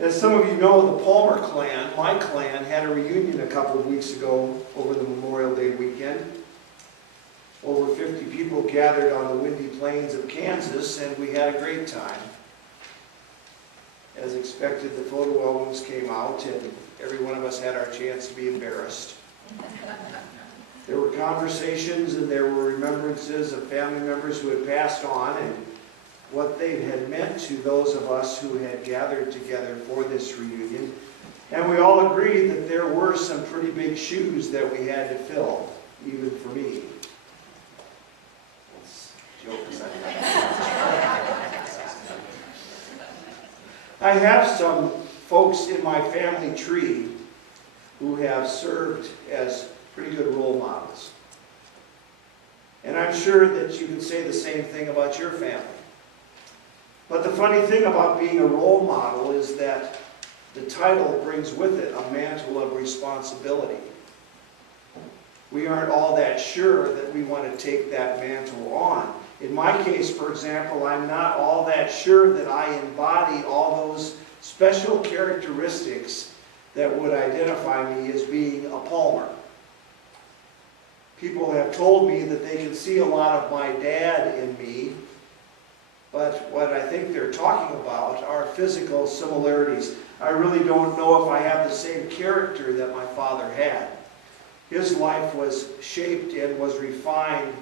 As some of you know, the Palmer clan, my clan, had a reunion a couple of weeks ago over the Memorial Day weekend. Over 50 people gathered on the windy plains of Kansas, and we had a great time. As expected, the photo albums came out, and every one of us had our chance to be embarrassed. There were conversations and there were remembrances of family members who had passed on and what they had meant to those of us who had gathered together for this reunion. And we all agreed that there were some pretty big shoes that we had to fill, even for me. I have some folks in my family tree who have served as pretty good role models. And I'm sure that you can say the same thing about your family. But the funny thing about being a role model is that the title brings with it a mantle of responsibility. We aren't all that sure that we want to take that mantle on. In my case, for example, I'm not all that sure that I embody all those special characteristics that would identify me as being a Palmer. People have told me that they can see a lot of my dad in me, but what I think they're talking about are physical similarities. I really don't know if I have the same character that my father had. His life was shaped and was refined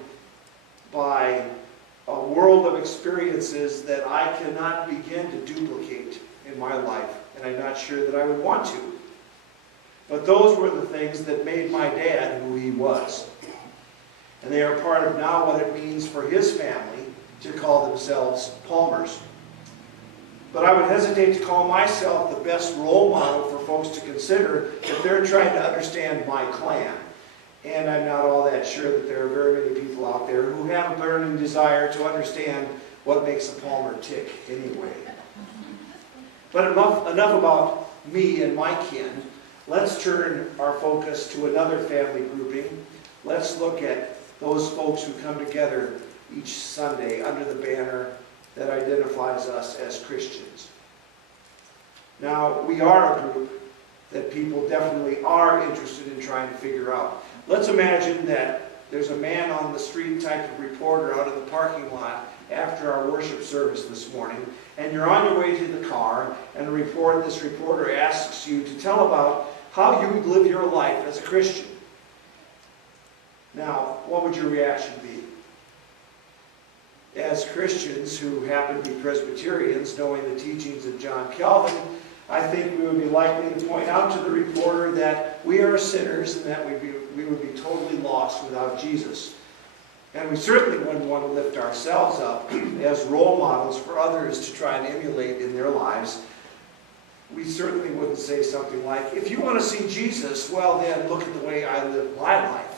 by a world of experiences that I cannot begin to duplicate in my life, and I'm not sure that I would want to. But those were the things that made my dad who he was. And they are part of now what it means for his family to call themselves Palmers. But I would hesitate to call myself the best role model for folks to consider if they're trying to understand my clan. And I'm not all that sure that there are very many people out there who have a burning desire to understand what makes a Palmer tick anyway. But enough about me and my kin. Let's turn our focus to another family grouping. Let's look at those folks who come together each Sunday under the banner that identifies us as Christians. Now, we are a group that people definitely are interested in trying to figure out. Let's imagine that there's a man on the street type of reporter out in the parking lot after our worship service this morning, and you're on your way to the car, and this reporter asks you to tell about how you would live your life as a Christian. Now, what would your reaction be? As Christians who happen to be Presbyterians, knowing the teachings of John Calvin, I think we would be likely to point out to the reporter that we are sinners and that we would be totally lost without Jesus. And we certainly wouldn't want to lift ourselves up as role models for others to try and emulate in their lives. We certainly wouldn't say something like, if you want to see Jesus, well then look at the way I live my life.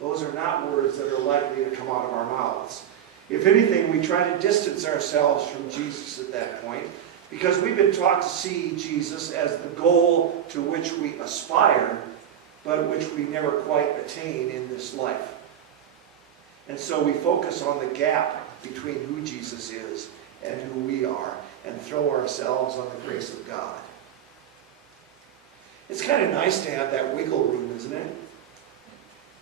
Those are not words that are likely to come out of our mouths. If anything, we try to distance ourselves from Jesus at that point because we've been taught to see Jesus as the goal to which we aspire, but which we never quite attain in this life. And so we focus on the gap between who Jesus is and who we are and throw ourselves on the grace of God. It's kind of nice to have that wiggle room, isn't it?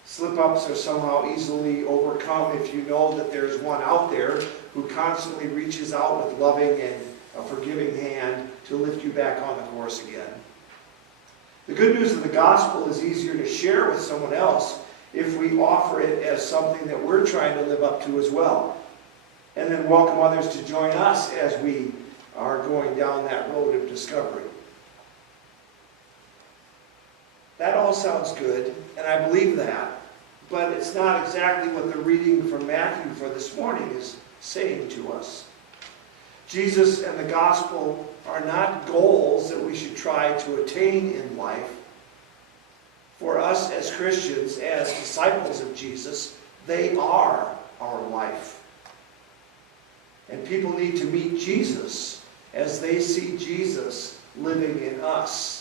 Slip-ups are somehow easily overcome if you know that there's one out there who constantly reaches out with loving and a forgiving hand to lift you back on the course again. The good news of the gospel is easier to share with someone else if we offer it as something that we're trying to live up to as well. And then welcome others to join us as we are going down that road of discovery. That all sounds good, and I believe that, but it's not exactly what the reading from Matthew for this morning is saying to us. Jesus and the gospel are not goals that we should try to attain in life. For us as Christians, as disciples of Jesus, they are our life. And people need to meet Jesus as they see Jesus living in us.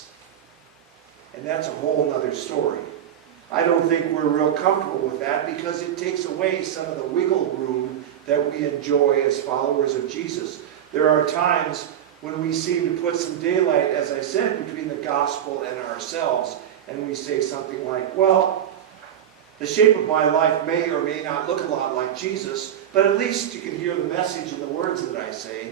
And that's a whole other story. I don't think we're real comfortable with that because it takes away some of the wiggle room that we enjoy as followers of Jesus. There are times when we seem to put some daylight, as I said, between the gospel and ourselves, and we say something like, well, the shape of my life may or may not look a lot like Jesus, but at least you can hear the message and the words that I say.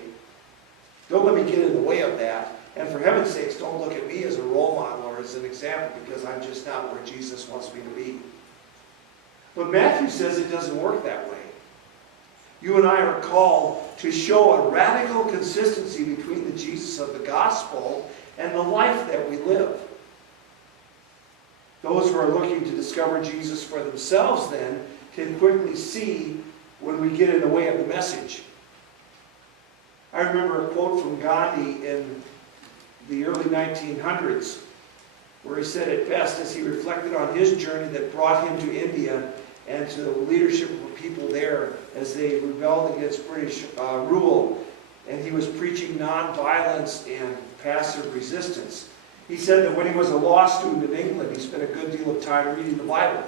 Don't let me get in the way of that. And for heaven's sakes, don't look at me as a role model or as an example, because I'm just not where Jesus wants me to be. But Matthew says it doesn't work that way. You and I are called to show a radical consistency between the Jesus of the gospel and the life that we live. Those who are looking to discover Jesus for themselves then can quickly see when we get in the way of the message. I remember a quote from Gandhi in the early 1900s where he said it best as he reflected on his journey that brought him to India and to the leadership of people there as they rebelled against British rule, and he was preaching nonviolence and passive resistance. He said that when he was a law student in England, he spent a good deal of time reading the Bible,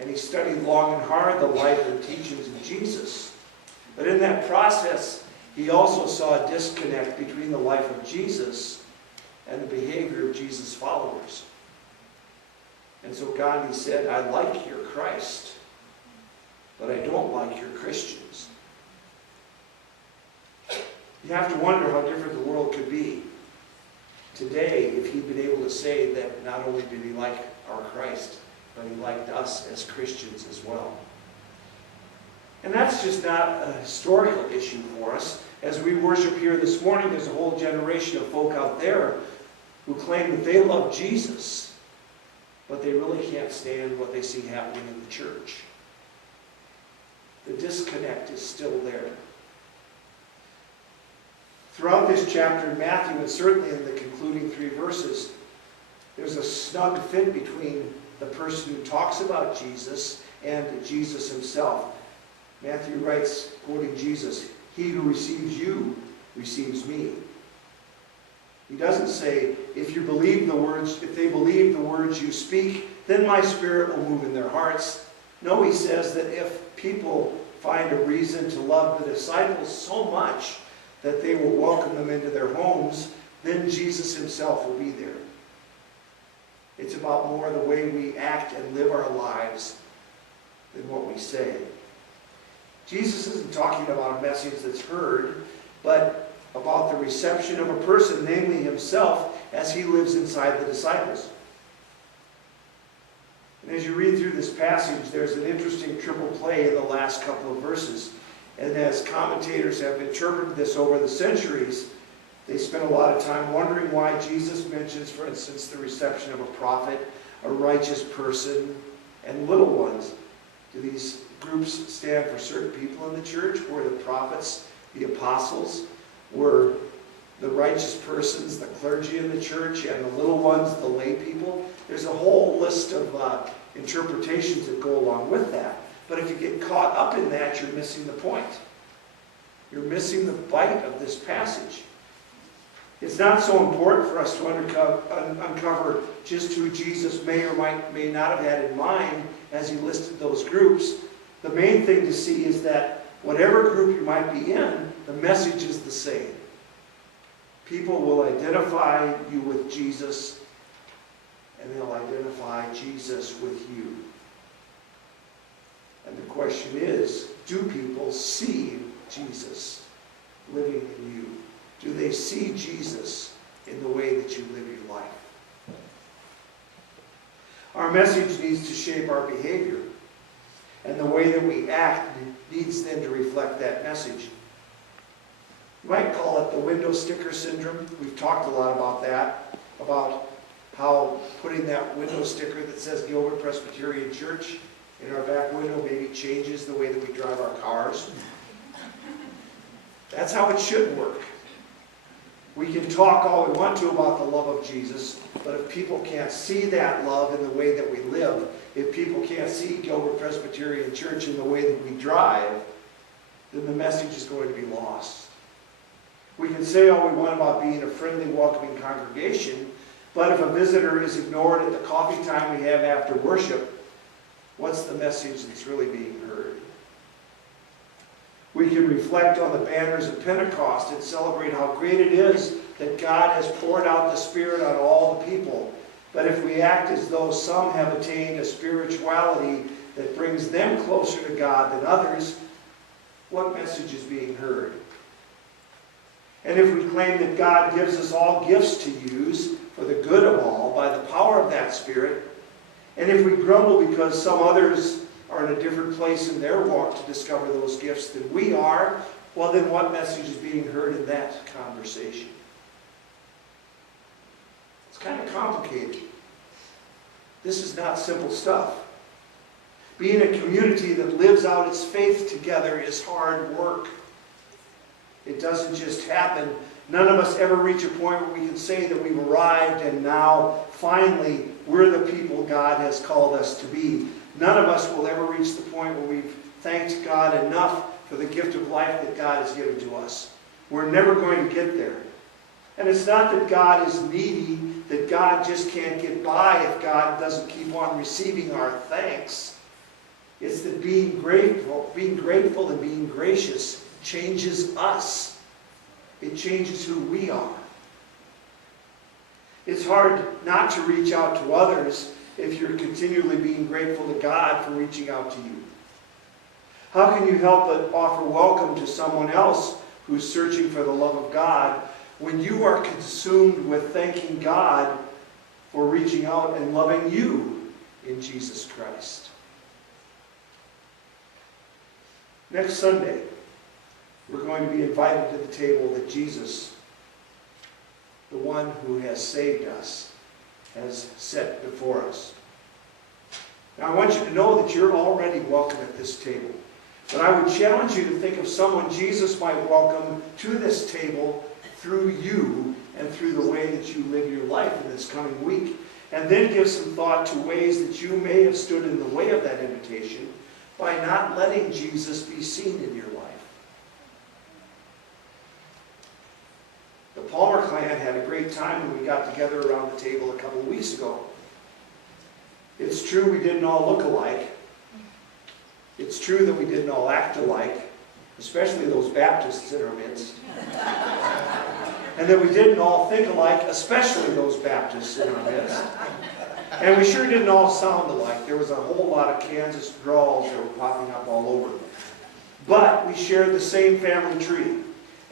and he studied long and hard the life and teachings of Jesus. But in that process, he also saw a disconnect between the life of Jesus and the behavior of Jesus' followers. And so Gandhi said, I like your Christ, but I don't like your Christians. You have to wonder how different the world could be today if he'd been able to say that not only did he like our Christ, but he liked us as Christians as well. And that's just not a historical issue for us. As we worship here this morning, there's a whole generation of folk out there who claim that they love Jesus, but they really can't stand what they see happening in the church. The disconnect is still there. Throughout this chapter in Matthew, and certainly in the concluding 3 verses, there's a snug fit between the person who talks about Jesus and Jesus himself. Matthew writes, quoting Jesus, "He who receives you receives me." He doesn't say, if they believe the words you speak, then my Spirit will move in their hearts. No, he says that if people find a reason to love the disciples so much that they will welcome them into their homes, then Jesus himself will be there. It's about more the way we act and live our lives than what we say. Jesus isn't talking about a message that's heard, but about the reception of a person, namely himself, as he lives inside the disciples. And as you read through this passage, there's an interesting triple play in the last couple of verses. And as commentators have interpreted this over the centuries, they spent a lot of time wondering why Jesus mentions, for instance, the reception of a prophet, a righteous person, and little ones. Do these groups stand for certain people in the church? Were the prophets, the apostles? Were the righteous persons the clergy in the church, and the little ones the lay people? There's a whole list of interpretations that go along with that. But if you get caught up in that, you're missing the point. You're missing the bite of this passage. It's not so important for us to uncover just who Jesus may or may not have had in mind as he listed those groups. The main thing to see is that whatever group you might be in, the message is the same. People will identify you with Jesus, and they'll identify Jesus with you. And the question is, do people see Jesus living in you? Do they see Jesus in the way that you live your life? Our message needs to shape our behavior, and the way that we act needs then to reflect that message. You might call it the window sticker syndrome. We've talked a lot about that, about how putting that window sticker that says Gilbert Presbyterian Church in our back window maybe changes the way that we drive our cars. That's how it should work. We can talk all we want to about the love of Jesus, but if people can't see that love in the way that we live, if people can't see Gilbert Presbyterian Church in the way that we drive, then the message is going to be lost. We can say all we want about being a friendly, welcoming congregation, but if a visitor is ignored at the coffee time we have after worship, what's the message that's really being heard? We can reflect on the banners of Pentecost and celebrate how great it is that God has poured out the Spirit on all the people. But if we act as though some have attained a spirituality that brings them closer to God than others, what message is being heard? And if we claim that God gives us all gifts to use for the good of all by the power of that Spirit, and if we grumble because some others are in a different place in their walk to discover those gifts than we are, well then what message is being heard in that conversation? It's kind of complicated. This is not simple stuff. Being a community that lives out its faith together is hard work. It doesn't just happen. None of us ever reach a point where we can say that we've arrived and now, finally, we're the people God has called us to be. None of us will ever reach the point where we've thanked God enough for the gift of life that God has given to us. We're never going to get there. And it's not that God is needy, that God just can't get by if God doesn't keep on receiving our thanks. It's that being grateful and being gracious changes us. It changes who we are. It's hard not to reach out to others if you're continually being grateful to God for reaching out to you. How can you help but offer welcome to someone else who's searching for the love of God when you are consumed with thanking God for reaching out and loving you in Jesus Christ? Next Sunday, we're going to be invited to the table that Jesus, the one who has saved us, has set before us. Now I want you to know that you're already welcome at this table. But I would challenge you to think of someone Jesus might welcome to this table through you and through the way that you live your life in this coming week. And then give some thought to ways that you may have stood in the way of that invitation by not letting Jesus be seen in your life. The Palmer clan had a great time when we got together around the table a couple of weeks ago. It's true we didn't all look alike. It's true that we didn't all act alike, especially those Baptists in our midst. And that we didn't all think alike, especially those Baptists in our midst. And we sure didn't all sound alike. There was a whole lot of Kansas drawls that were popping up all over. But we shared the same family tree.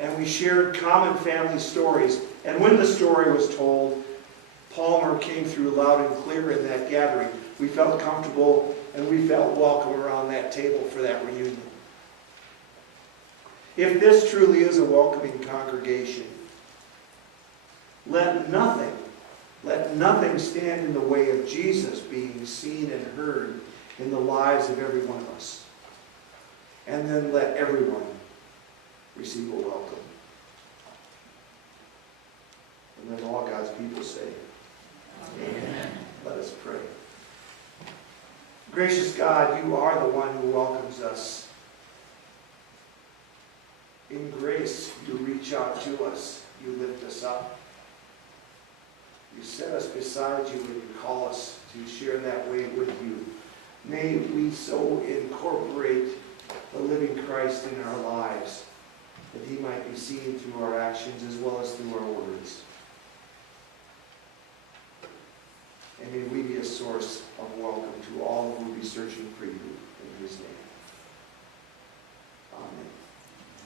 And we shared common family stories. And when the story was told, Palmer came through loud and clear in that gathering. We felt comfortable and we felt welcome around that table for that reunion. If this truly is a welcoming congregation, let nothing stand in the way of Jesus being seen and heard in the lives of every one of us. And then let everyone receive a welcome. And then all God's people say, Amen. Let us pray. Gracious God, you are the one who welcomes us. In grace, you reach out to us. You lift us up. You set us beside you and you call us to share that way with you. May we so incorporate the living Christ in our lives that he might be seen through our actions as well as through our words.